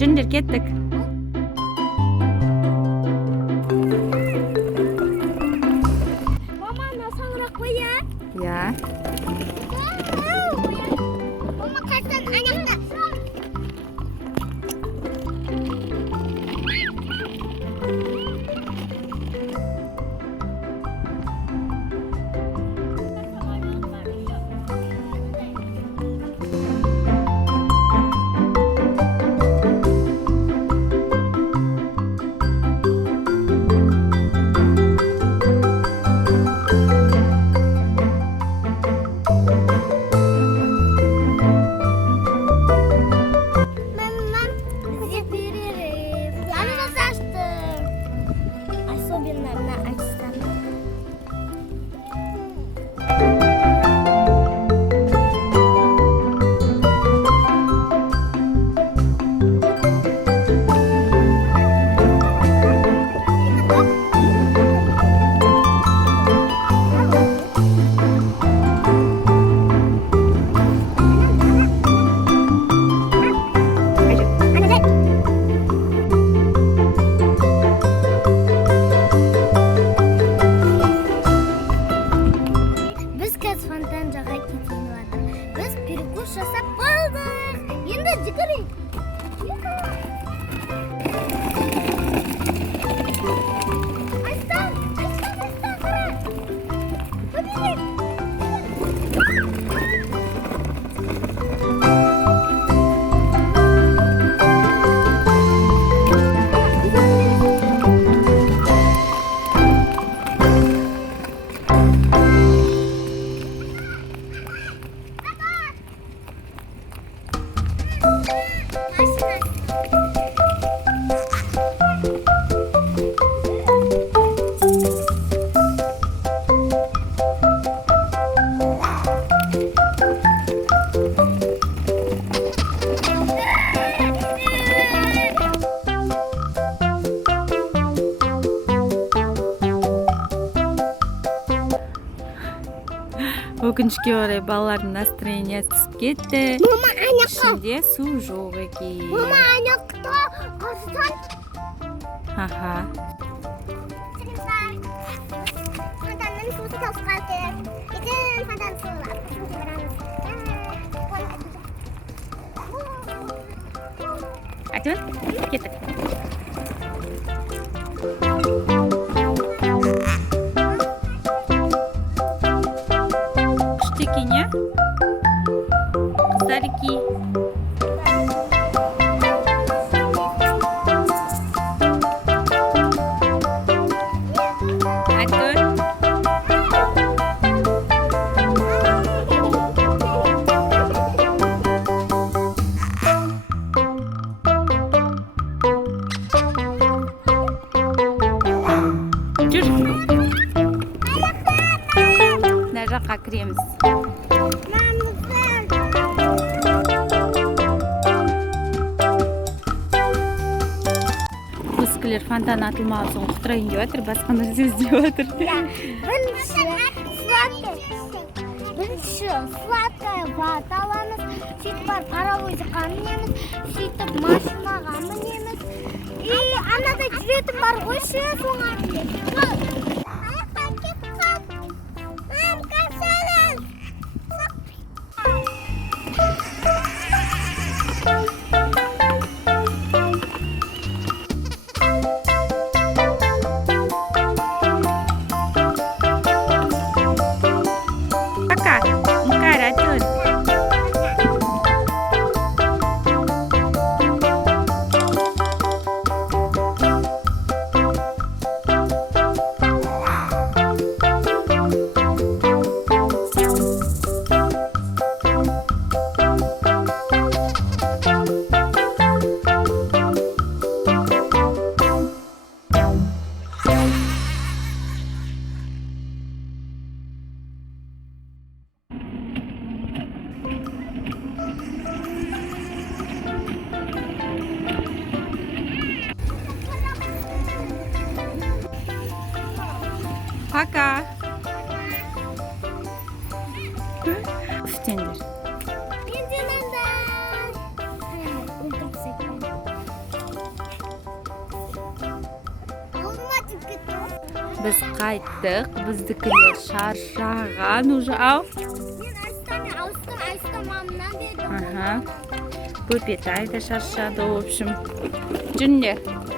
Жүріңдер, кеттік. Мама, насаңырақ қоя. Иә. Мама, қайсан аяқта. Өкінішке орай балалардың настроениясы түсіп кетті. Мама, аяққа. Ішінде су жоқ екен. Мама, аяқта. Қырсан. Аха. Фонтанның суы тасқал керек. Екен фонтан суы. Айтып, кеттік. Күшті екен, иә? Қыздар екен. Жаққа кіреміз. Өскілер фонтан атылмаған соң құтырайын деп жатыр, басқа нәрсе іздеп жатыр. Бірінші сладкая вата аламыз, сөйтіп бар паровозға мінеміз, сөйтіп машинаға мінеміз. И анада жүретін бар ғой ше, соңға мінеміз. Пока. Üstенdir. Біз қайттық, біздікілер шаршаған уже. Ау? Мен айыстам мамынан дедім. Ага. Көпетай да шаршады, в общем. Жүріңдер.